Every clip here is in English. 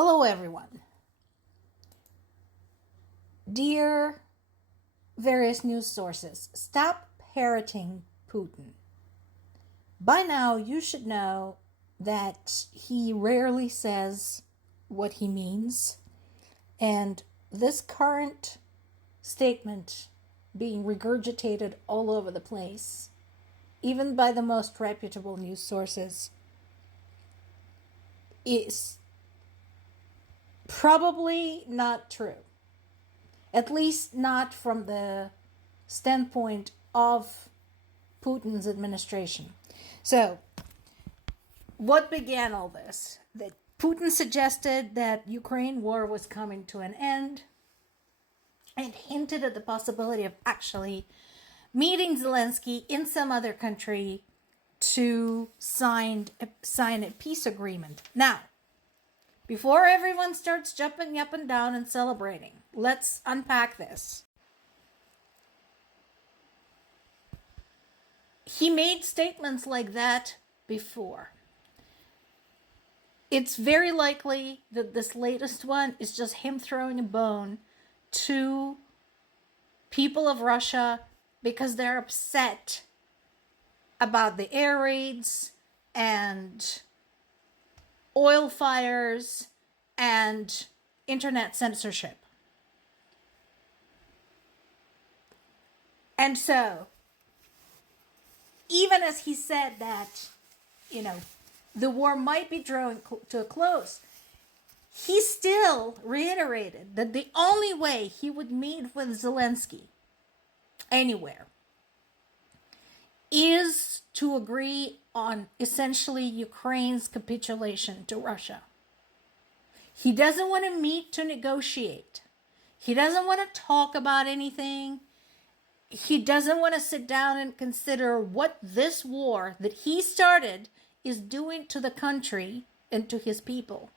Hello, everyone. Dear various news sources, stop parroting Putin. By now, you should know that he rarely says what he means, and this current statement being regurgitated all over the place, even by the most reputable news sources, is probably not true. At least not from the standpoint of Putin's administration. So, what began all this? That Putin suggested that Ukraine war was coming to an end and hinted at the possibility of actually meeting Zelensky in some other country to sign a peace agreement. Now, before everyone starts jumping up and down and celebrating, let's unpack this. He made statements like that before. It's very likely that this latest one is just him throwing a bone to people of Russia because they're upset about the air raids and oil fires and internet censorship. And so, even as he said that, the war might be drawing to a close, he still reiterated that the only way he would meet with Zelensky anywhere is to agree on essentially Ukraine's capitulation to Russia. He doesn't want to meet to negotiate. He doesn't want to talk about anything. He doesn't want to sit down and consider what this war that he started is doing to the country and to his people.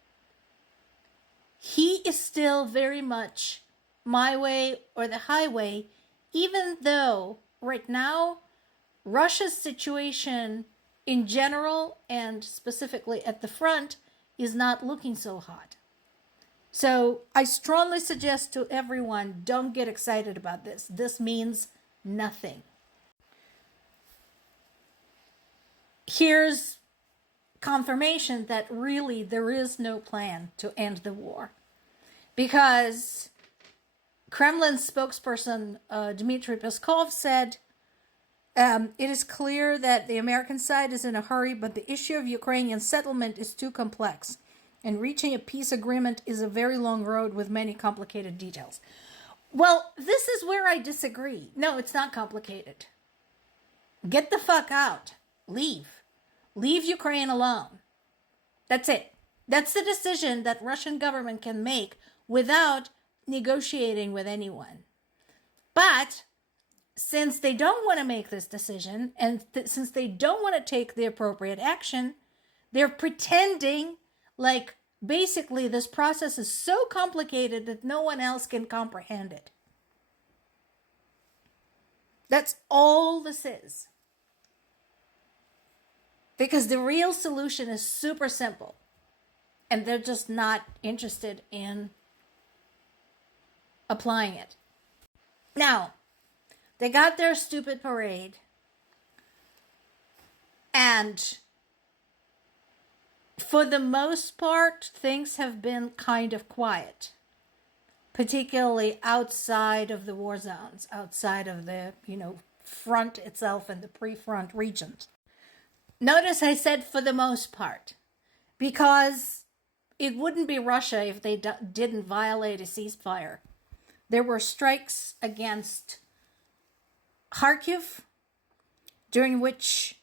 He is still very much my way or the highway, even though right now Russia's situation in general and specifically at the front is not looking so hot. So I strongly suggest to everyone, don't get excited about this. This means nothing. Here's confirmation that really there is no plan to end the war. Because Kremlin spokesperson Dmitry Peskov said, it is clear that the American side is in a hurry, but the issue of Ukrainian settlement is too complex, and reaching a peace agreement is a very long road with many complicated details. Well, this is where I disagree. No, it's not complicated. Get the fuck out. Leave. Leave Ukraine alone. That's it. That's the decision that Russian government can make without negotiating with anyone. But since they don't want to make this decision, and since they don't want to take the appropriate action, they're pretending like basically this process is so complicated that no one else can comprehend it. That's all this is. Because the real solution is super simple, and they're just not interested in applying it. Now, they got their stupid parade, and for the most part, things have been kind of quiet, particularly outside of the war zones, outside of the, front itself and the pre-front regions. Notice I said for the most part, because it wouldn't be Russia if they didn't violate a ceasefire. There were strikes against Kharkiv, during which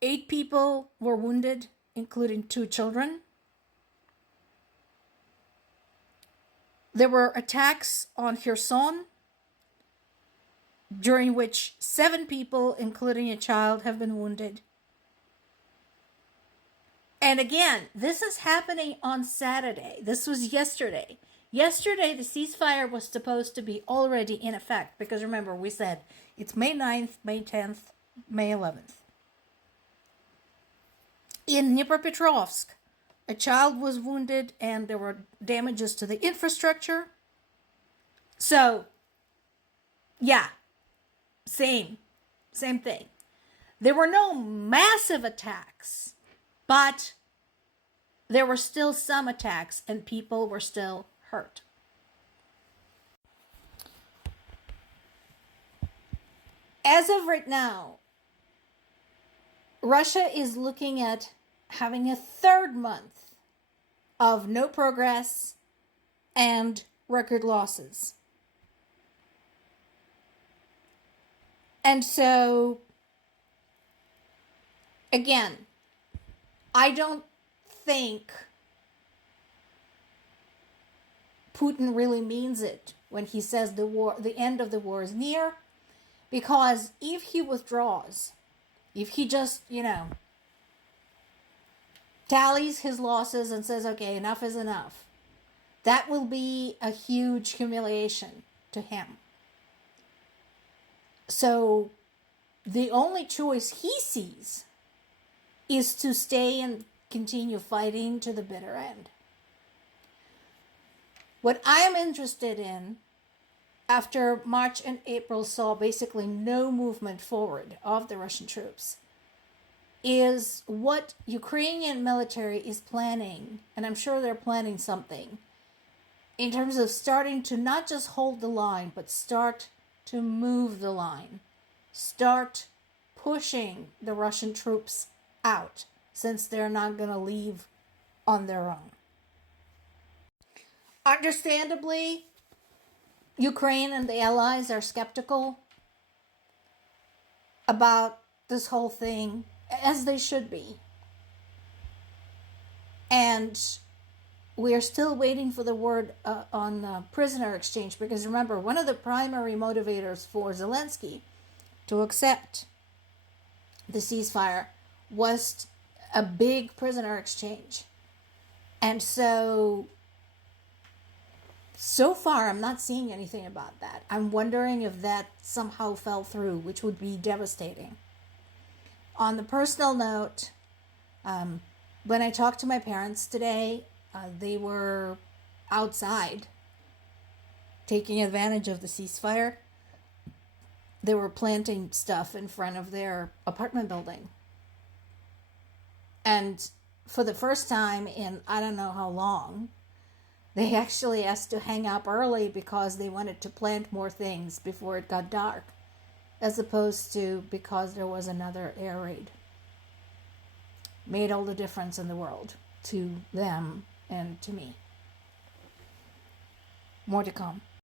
8 people were wounded, including 2 children. There were attacks on Kherson, during which 7 people, including a child, have been wounded. And again, this is happening on Saturday. This was yesterday. Yesterday, the ceasefire was supposed to be already in effect, because remember, we said it's May 9th, May 10th, May 11th. In Dnipropetrovsk, A child was wounded and there were damages to the infrastructure. So, yeah, same thing. There were no massive attacks, but there were still some attacks and people were still hurt. As of right now, Russia is looking at having a third month of no progress and record losses. And so, again, I don't think Putin really means it when he says the end of the war is near, because if he withdraws, if he just, tallies his losses and says, okay, enough is enough, that will be a huge humiliation to him. So the only choice he sees is to stay and continue fighting to the bitter end. What I am interested in, after March and April saw basically no movement forward of the Russian troops, is what Ukrainian military is planning, and I'm sure they're planning something, in terms of starting to not just hold the line, but start to move the line. Start pushing the Russian troops out, since they're not going to leave on their own. Understandably, Ukraine and the allies are skeptical about this whole thing, as they should be. And we are still waiting for the word on prisoner exchange, because remember, one of the primary motivators for Zelensky to accept the ceasefire was a big prisoner exchange. And so far, I'm not seeing anything about that. I'm wondering if that somehow fell through, which would be devastating. On the personal note, when I talked to my parents today, they were outside taking advantage of the ceasefire. They were planting stuff in front of their apartment building. And for the first time in I don't know how long, they actually asked to hang up early because they wanted to plant more things before it got dark, as opposed to because there was another air raid. Made all the difference in the world to them and to me. More to come.